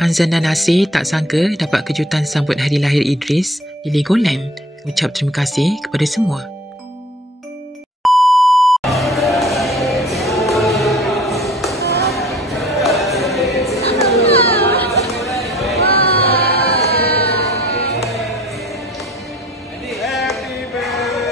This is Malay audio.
Anzan dan Nasir tak sangka dapat kejutan sambut hari lahir Idris di Legoland. Ucap terima kasih kepada semua. Happy birthday.